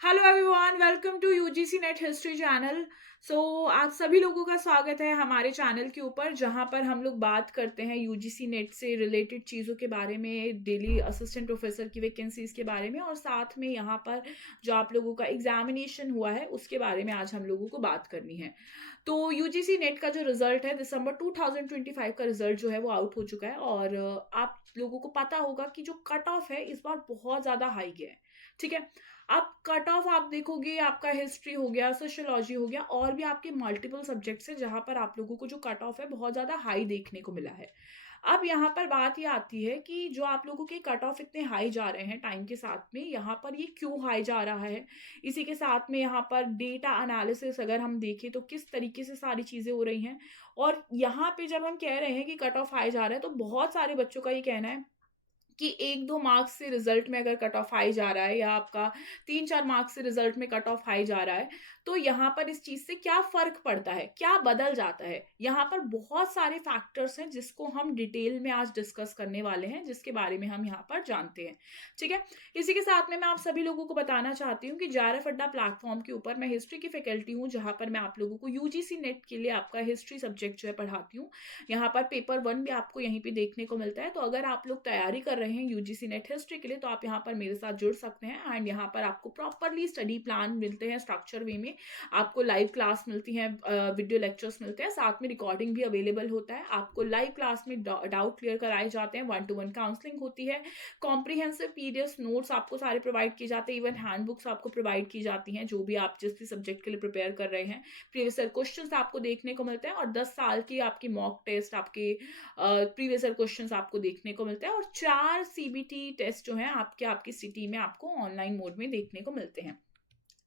Hello everyone, welcome to UGC NET history channel. आप सभी लोगों का स्वागत है हमारे चैनल के ऊपर, जहां पर हम लोग बात करते हैं यूजीसी नेट से रिलेटेड चीज़ों के बारे में, डेली असिस्टेंट प्रोफेसर की वैकेंसीज के बारे में, और साथ में यहाँ पर जो आप लोगों का एग्जामिनेशन हुआ है उसके बारे में आज हम लोगों को बात करनी है। तो यूजीसी नेट का जो रिजल्ट है, दिसंबर 2025 का रिजल्ट जो है वो आउट हो चुका है, और आप लोगों को पता होगा कि जो कट ऑफ है इस बार बहुत ज़्यादा हाई गया है। ठीक है। अब कट ऑफ आप देखोगे, आपका हिस्ट्री हो गया, सोशियोलॉजी हो गया, और भी आपके मल्टीपल सब्जेक्ट्स हैं जहां पर आप लोगों को जो कट ऑफ है बहुत ज्यादा हाई देखने को मिला है। अब यहाँ पर बात ये आती है कि जो आप लोगों के कट ऑफ इतने हाई जा रहे हैं टाइम के साथ में, यहाँ पर ये क्यों हाई जा रहा है। इसी के साथ में यहाँ पर डेटा एनालिसिस अगर हम देखें तो किस तरीके से सारी चीजें हो रही हैं। और यहाँ पे जब हम कह रहे हैं कि कट ऑफ हाई जा रहा है, तो बहुत सारे बच्चों का ये कहना है कि 1-2 मार्क्स से रिजल्ट में अगर कट ऑफ हाई जा रहा है, या आपका 3-4 मार्क्स से रिजल्ट में कट ऑफ हाई जा रहा है, तो यहाँ पर इस चीज से क्या फर्क पड़ता है, क्या बदल जाता है। यहाँ पर बहुत सारे फैक्टर्स हैं जिसको हम डिटेल में आज डिस्कस करने वाले हैं, जिसके बारे में हम यहाँ पर जानते हैं। ठीक है। इसी के साथ में मैं आप सभी लोगों को बताना चाहती हूँ कि JRF अड्डा प्लेटफॉर्म के ऊपर मैं हिस्ट्री की फैकल्टी हूँ, जहां पर मैं आप लोगों को यूजीसी नेट के लिए आपका हिस्ट्री सब्जेक्ट जो है पढ़ाती हूँ। यहाँ पर पेपर 1 भी आपको यहीं पे देखने को मिलता है। तो अगर आप लोग तैयारी कर रहे हैं यूजीसी नेट हिस्ट्री के लिए, तो आप यहाँ पर मेरे साथ जुड़ सकते हैं, एंड यहाँ पर आपको प्रॉपरली स्टडी प्लान मिलते हैं स्ट्रक्चर वे में। आपको लाइव क्लास मिलती है, वीडियो लेक्चर्स मिलते हैं, साथ में रिकॉर्डिंग भी अवेलेबल होता है। आपको लाइव क्लास में डाउट क्लियर कराए जाते हैं, 1-to-1 काउंसलिंग होती है, कॉम्प्रिहेंसिव पीडीएफ नोट्स आपको सारे प्रोवाइड किए जाते हैं, इवन हैंडबुक्स आपको प्रोवाइड की जाती हैं जो भी आप जिस भी सब्जेक्ट के लिए प्रिपेयर कर रहे हैं। प्रीवियस ईयर क्वेश्चंस आपको देखने को मिलते हैं, और 10 साल की आपकी मॉक टेस्ट, आपके प्रीवियस ईयर क्वेश्चंस आपको देखने को मिलते हैं, और 4 सीबीटी टेस्ट जो है आपके आपकी सिटी में आपको ऑनलाइन मोड में देखने को मिलते हैं।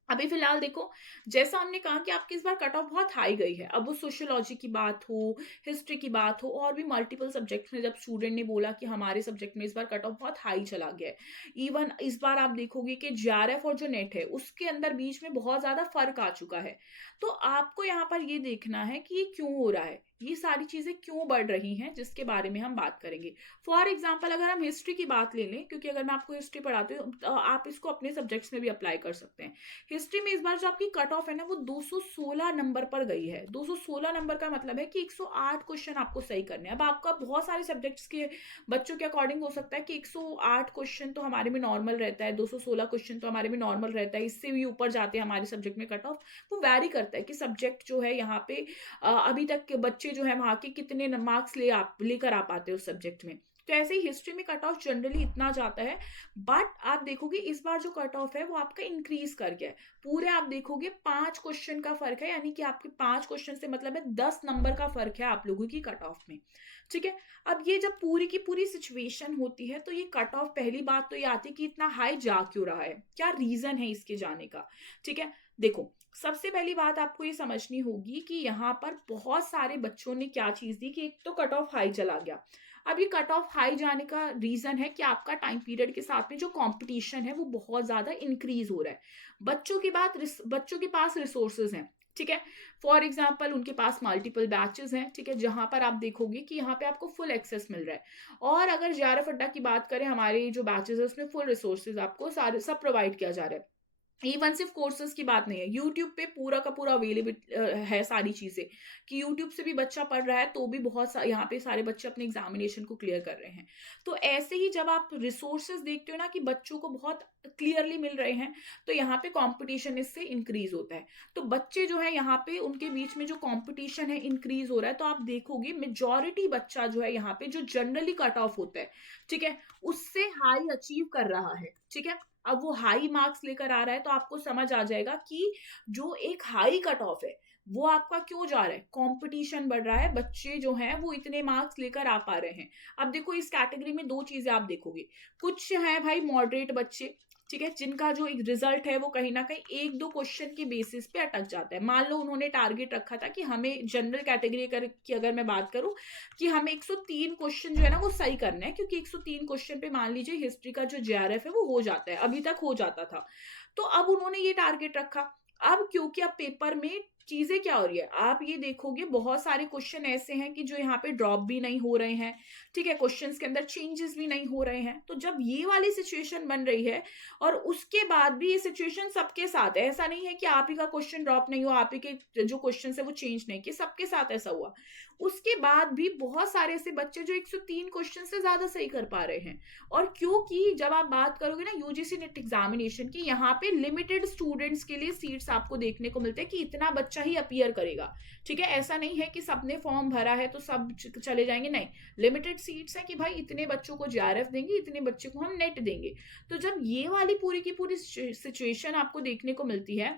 अभी फिलहाल देखो, जैसा हमने कहा कि आपकी इस बार कट ऑफ बहुत हाई गई है, अब वो सोशियोलॉजी की बात हो, हिस्ट्री की बात हो, और भी मल्टीपल सब्जेक्ट्स में जब स्टूडेंट ने बोला कि हमारे सब्जेक्ट में इस बार कट ऑफ बहुत हाई चला गया है। इवन इस बार आप देखोगे कि JRF और जो नेट है उसके अंदर बीच में बहुत ज्यादा फर्क आ चुका है। तो आपको यहाँ पर ये देखना है कि ये क्यों हो रहा है, ये सारी चीजें क्यों बढ़ रही हैं, जिसके बारे में हम बात करेंगे। फॉर एग्जाम्पल अगर हम हिस्ट्री की बात ले लें, क्योंकि अगर मैं आपको हिस्ट्री पढ़ाती हूँ तो आप इसको अपने सब्जेक्ट्स में भी अप्लाई कर सकते हैं। हिस्ट्री में इस बार जो आपकी कट ऑफ है ना, वो 216 नंबर पर गई है। 216 नंबर का मतलब है कि 108 क्वेश्चन आपको सही करने हैं। अब आपका बहुत सारे सब्जेक्ट्स के बच्चों के अकॉर्डिंग हो सकता है कि 108 क्वेश्चन तो हमारे में नॉर्मल रहता है, 216 क्वेश्चन तो हमारे में नॉर्मल रहता है, इससे भी ऊपर जाते हैं हमारे सब्जेक्ट में कट ऑफ। वो वैरी करता है कि सब्जेक्ट जो है यहाँ पे अभी तक के बच्चे जो है वहां के कितने मार्क्स लेकर आ पाते हैं उस सब्जेक्ट में। तो ऐसे ही हिस्ट्री में कट ऑफ जनरली इतना जाता है। बट आप देखोगे इस बार जो कट ऑफ है वो आपका इंक्रीज कर गया है। पूरे आप देखोगे 5 क्वेश्चन का फर्क है, यानी कि आपके 5 क्वेश्चन से मतलब है 10 नंबर का फर्क है आप लोगों की कट ऑफ में। ठीक है। अब ये जब पूरी की पूरी सिचुएशन होती है, तो ये कट ऑफ, पहली बात तो ये आती है कि इतना हाई जा क्यों रहा है, क्या रीजन है इसके जाने का। ठीक है। देखो, सबसे पहली बात आपको ये समझनी होगी कि यहाँ पर बहुत सारे बच्चों ने क्या चीज दी कि एक तो कट ऑफ हाई चला गया। अब ये कट ऑफ हाई जाने का रीजन है कि आपका टाइम पीरियड के साथ में जो कंपटीशन है वो बहुत ज्यादा इंक्रीज हो रहा है। बच्चों के पास रिसोर्सेज हैं। ठीक है। फॉर एग्जाम्पल उनके पास मल्टीपल बैचेस हैं। ठीक है। जहां पर आप देखोगे कि यहाँ पे आपको फुल एक्सेस मिल रहा है। और अगर JRF अड्डा की बात करें, हमारे जो बैचेस है उसमें फुल रिसोर्सेज आपको सारे सब प्रोवाइड किया जा रहा है। इवन सिर्फ कोर्सेज की बात नहीं है, यूट्यूब पे पूरा का पूरा अवेलेबल है सारी चीजें, कि यूट्यूब से भी बच्चा पढ़ रहा है तो भी यहाँ पे सारे बच्चे अपने एग्जामिनेशन को क्लियर कर रहे हैं। तो ऐसे ही जब आप रिसोर्सेज देखते हो ना कि बच्चों को बहुत क्लियरली मिल रहे हैं, तो यहाँ पे कंपटीशन इससे इंक्रीज होता है। तो बच्चे जो है यहाँ पे उनके बीच में जो कंपटीशन है इंक्रीज हो रहा है, तो आप देखोगे मेजॉरिटी बच्चा जो है यहाँ पे जो जनरली कट ऑफ होता है, ठीक है, उससे हाई अचीव कर रहा है। ठीक है। अब वो हाई मार्क्स लेकर आ रहा है, तो आपको समझ आ जाएगा कि जो एक हाई कट ऑफ है वो आपका क्यों जा रहा है, कंपटीशन बढ़ रहा है, बच्चे जो हैं वो इतने मार्क्स लेकर आ पा रहे हैं। अब देखो इस कैटेगरी में दो चीजें आप देखोगे, कुछ है भाई मॉडरेट बच्चे, ठीक है, जिनका जो एक रिजल्ट है वो कहीं ना कहीं 1-2 क्वेश्चन के बेसिस पे अटक जाता है। मान लो उन्होंने टारगेट रखा था कि हमें जनरल कैटेगरी की अगर मैं बात करूं कि हमें 103 क्वेश्चन जो है ना वो सही करना है, क्योंकि 103 क्वेश्चन पे मान लीजिए हिस्ट्री का जो JRF है वो हो जाता है, अभी तक हो जाता था। तो अब उन्होंने ये टारगेट रखा। अब क्योंकि अब पेपर में चीजें क्या हो रही है, आप ये देखोगे बहुत सारे क्वेश्चन ऐसे हैं कि जो यहाँ पे ड्रॉप भी नहीं हो रहे हैं, ठीक है, क्वेश्चंस के अंदर चेंजेस भी नहीं हो रहे हैं। तो जब ये वाली सिचुएशन बन रही है, और उसके बाद भी ये सिचुएशन सबके साथ है, ऐसा नहीं है कि आप ही का क्वेश्चन ड्रॉप नहीं हुआ, आप ही के जो क्वेश्चन है वो चेंज नहीं किए, सबके साथ ऐसा हुआ। उसके बाद भी बहुत सारे ऐसे बच्चे जो 103 क्वेश्चन से ज्यादा सही कर पा रहे हैं। और क्योंकि जब आप बात करोगे ना यूजीसी नेट एग्जामिनेशन की, यहाँ पे लिमिटेड स्टूडेंट्स के लिए सीट्स आपको देखने को मिलते हैं कि इतना बच्चा ही अपीयर करेगा, ठीक है, ऐसा नहीं है कि सबने फॉर्म भरा है तो सब चले जाएंगे, नहीं, लिमिटेड सीट्स है कि भाई इतने बच्चों को जेआरएफ देंगे, इतने बच्चे को हम नेट देंगे। तो जब ये वाली पूरी की पूरी सिचुएशन आपको देखने को मिलती है,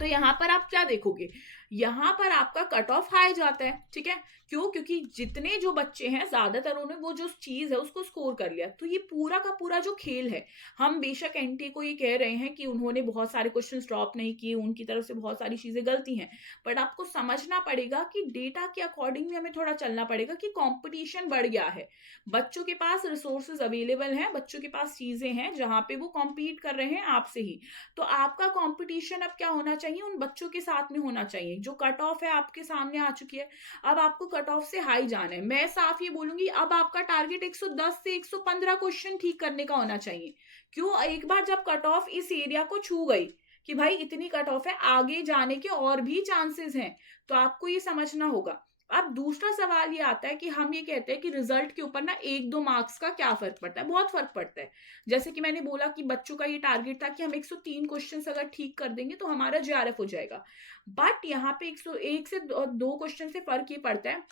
तो यहाँ पर आप क्या देखोगे, यहाँ पर आपका कट ऑफ हाई जाता है, ठीक है, क्यों, क्योंकि जितने जो बच्चे हैं ज्यादातर उन्होंने वो जो चीज है उसको स्कोर कर लिया। तो ये पूरा का पूरा जो खेल है, हम बेशक एनटी को ये कह रहे हैं कि उन्होंने बहुत सारे क्वेश्चंस ड्रॉप नहीं किए, उनकी तरफ से बहुत सारी चीजें गलती हैं, बट आपको समझना पड़ेगा कि डेटा के अकॉर्डिंग भी हमें थोड़ा चलना पड़ेगा कि कंपटीशन बढ़ गया है, बच्चों के पास रिसोर्सेज अवेलेबल हैं, बच्चों के पास चीजें हैं जहां पे वो कॉम्पीट कर रहे हैं आपसे ही। तो आपका कॉम्पिटिशन अब क्या होना चाहिए, उन बच्चों के साथ में होना चाहिए। जो कट ऑफ है आपके सामने आ चुकी है, अब आपको कट ऑफ से हाई जाना है। मैं साफ ये बोलूंगी, अब आपका टारगेट 110 से 115 क्वेश्चन ठीक करने का होना चाहिए। क्यों, एक बार जब कट ऑफ इस एरिया को छू गई कि भाई इतनी कट ऑफ है, आगे जाने के और भी चांसेस हैं, तो आपको ये समझना होगा। अब दूसरा सवाल ये आता है कि हम ये कहते हैं कि रिजल्ट के ऊपर ना 1-2 मार्क्स का क्या फर्क पड़ता है, बहुत फर्क पड़ता है। जैसे कि मैंने बोला कि बच्चों का ये टारगेट था कि हम 103 क्वेश्चंस अगर ठीक कर देंगे तो हमारा जेआरएफ हो जाएगा, बट यहाँ पे 101 से 2 क्वेश्चन से फर्क ये पड़ता है।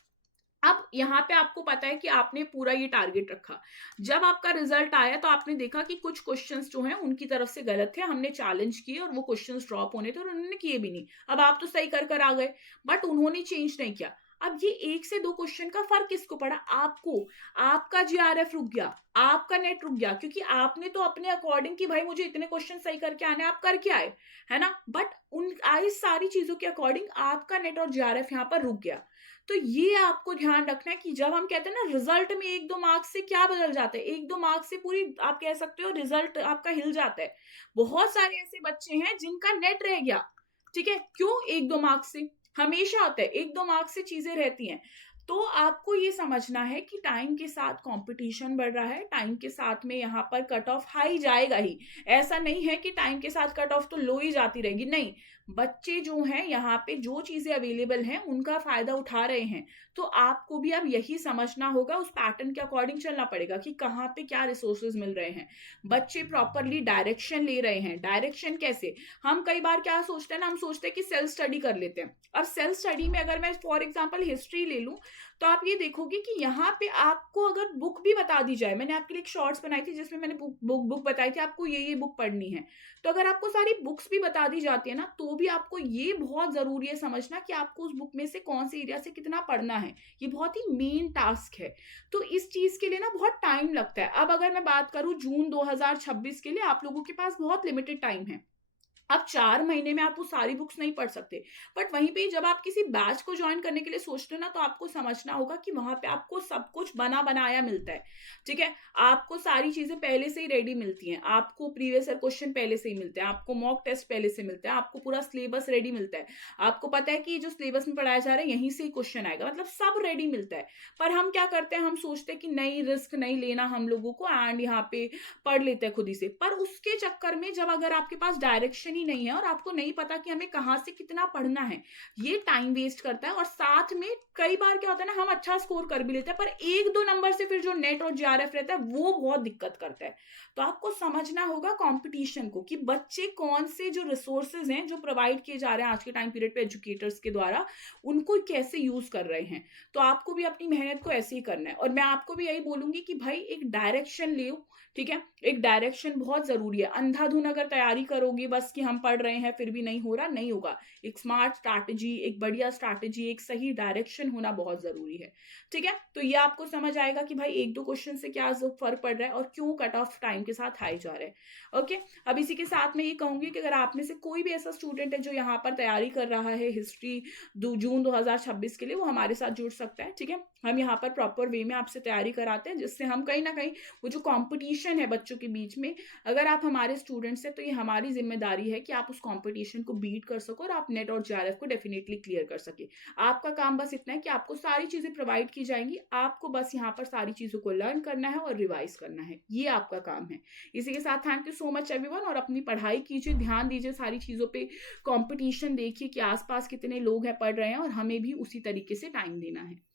अब यहाँ पे आपको पता है कि आपने पूरा ये टारगेट रखा, जब आपका रिजल्ट आया तो आपने देखा कि कुछ क्वेश्चंस जो हैं उनकी तरफ से गलत थे, हमने चैलेंज किए और वो क्वेश्चंस ड्रॉप होने थे और उन्होंने किए भी नहीं। अब आप तो सही कर आ गए, बट उन्होंने चेंज नहीं किया। अब ये 1 से 2 क्वेश्चन का फर्क किसको पड़ा, आपको। आपका जीआरएफ रुक गया, आपका नेट रुक गया, क्योंकि आपने तो अपने अकॉर्डिंग कि भाई मुझे इतने क्वेश्चन सही करके आने, आप करके आए, है ना, बट उन आई सारी चीजों के अकॉर्डिंग आपका नेट और जीआरएफ यहाँ पर रुक गया। तो ये आपको ध्यान रखना है कि जब हम कहते हैं ना रिजल्ट में 1-2 मार्क्स से क्या बदल जाता है, 1-2 मार्क्स से पूरी आप कह सकते हो रिजल्ट आपका हिल जाता है। बहुत सारे ऐसे बच्चे हैं जिनका नेट रह गया, ठीक है, क्यों, 1-2 मार्क्स से, हमेशा होता है 1-2 मार्क्स से चीजें रहती हैं। तो आपको ये समझना है कि टाइम के साथ कंपटीशन बढ़ रहा है, टाइम के साथ में यहाँ पर कट ऑफ हाई जाएगा ही, ऐसा नहीं है कि टाइम के साथ कट ऑफ तो लो ही जाती रहेगी, नहीं, बच्चे जो हैं यहाँ पे जो चीजें अवेलेबल हैं उनका फायदा उठा रहे हैं। तो आपको भी अब यही समझना होगा, उस पैटर्न के अकॉर्डिंग चलना पड़ेगा कि कहाँ पे क्या रिसोर्सेज मिल रहे हैं, बच्चे प्रॉपरली डायरेक्शन ले रहे हैं। डायरेक्शन कैसे, हम कई बार क्या सोचते हैं ना, हम सोचते हैं कि सेल्फ स्टडी कर लेते हैं। अब सेल्फ स्टडी में अगर मैं फॉर एग्जांपल हिस्ट्री ले लूं, तो आप ये देखोगे कि यहाँ पे आपको अगर बुक भी बता दी जाए, मैंने आपके लिए एक शॉर्ट्स बनाई थी जिसमें मैंने बुक बताई थी आपको ये बुक पढ़नी है, तो अगर आपको सारी बुक्स भी बता दी जाती है ना, तो भी आपको ये बहुत जरूरी है समझना कि आपको उस बुक में से कौन से एरिया से कितना पढ़ना है, ये बहुत ही मेन टास्क है। तो इस चीज के लिए ना बहुत टाइम लगता है। अब अगर मैं बात करूं जून 2026 के लिए, आप लोगों के पास बहुत लिमिटेड टाइम है, अब 4 महीने में आप वो सारी बुक्स नहीं पढ़ सकते, बट वहीं पे जब आप किसी बैच को ज्वाइन करने के लिए सोचते हो ना, तो आपको समझना होगा कि वहां पे आपको सब कुछ बना बनाया मिलता है, ठीक है, आपको सारी चीजें पहले से ही रेडी मिलती हैं, आपको प्रीवियस ईयर क्वेश्चन पहले से ही मिलते हैं, आपको मॉक टेस्ट पहले से मिलते हैं, आपको पूरा सिलेबस रेडी मिलता है, आपको पता है कि जो सिलेबस में पढ़ाया जा रहा है यहीं से ही क्वेश्चन आएगा, मतलब सब रेडी मिलता है। पर हम क्या करते हैं, हम सोचते हैं कि नहीं, रिस्क नहीं लेना हम लोगों को, एंड यहाँ पे पढ़ लेते हैं खुद ही से। पर उसके चक्कर में जब अगर आपके पास डायरेक्शन ही नहीं है और आपको नहीं पता कि हमें कहाँ से कितना पढ़ना है, ये टाइम वेस्ट करता है। और साथ में कई बार क्या होता है ना, हम अच्छा स्कोर कर भी लेते हैं, पर 1-2 नंबर से फिर जो नेट और जीआरएफ रहता है वो बहुत दिक्कत करता है। तो आपको समझना होगा कंपटीशन को, कि बच्चे कौन से जो रिसोर्सेज हैं जो प्रोवाइड किए जा रहे हैं आज के टाइम पीरियड पे एजुकेटर्स के द्वारा, उनको कैसे यूज कर रहे हैं। तो आपको भी अपनी मेहनत को ऐसे ही करना है। और मैं आपको भी यही बोलूंगी कि भाई एक डायरेक्शन ले, ठीक है, एक डायरेक्शन बहुत जरूरी है। अंधाधुन अगर तैयारी करोगे बस कि हम पढ़ रहे हैं फिर भी नहीं हो रहा, नहीं होगा। एक स्मार्ट स्ट्रैटेजी, एक बढ़िया स्ट्रैटेजी, एक सही डायरेक्शन होना बहुत जरूरी है, ठीक है। तो ये आपको समझ आएगा कि भाई 1-2 क्वेश्चन से क्या फर्क पड़ रहा है और क्यों कट ऑफ टाइम के साथ हाई जा रहा है। ओके, अब इसी के साथ में ये कहूंगी कि अगर आप में से कोई भी ऐसा स्टूडेंट है जो यहाँ पर तैयारी कर रहा है हिस्ट्री जून 2026 के लिए, वो हमारे साथ जुड़ सकता है, ठीक है। हम यहाँ पर प्रॉपर वे में आपसे तैयारी कराते हैं, जिससे हम कहीं ना कहीं वो जो कॉम्पिटिशन है बच्चों के बीच में, अगर आप हमारे स्टूडेंट्स हैं तो ये हमारी जिम्मेदारी है है कि आप उस कॉम्पिटिशन को बीट कर सको और आप नेट और जेआरएफ को डेफिनेटली क्लियर कर सके। आपका काम बस इतना है कि आपको सारी चीजें प्रोवाइड की जाएंगी, आपको बस यहाँ पर सारी चीजों को लर्न करना है और रिवाइज करना है, ये आपका काम है। इसी के साथ thank you so much everyone, और अपनी पढ़ाई कीजिए, ध्यान दीजिए सारी चीजों पे, कंपटीशन देखिए कि आसपास कितने लोग हैं पढ़ रहे हैं, और हमें भी उसी तरीके से टाइम देना है।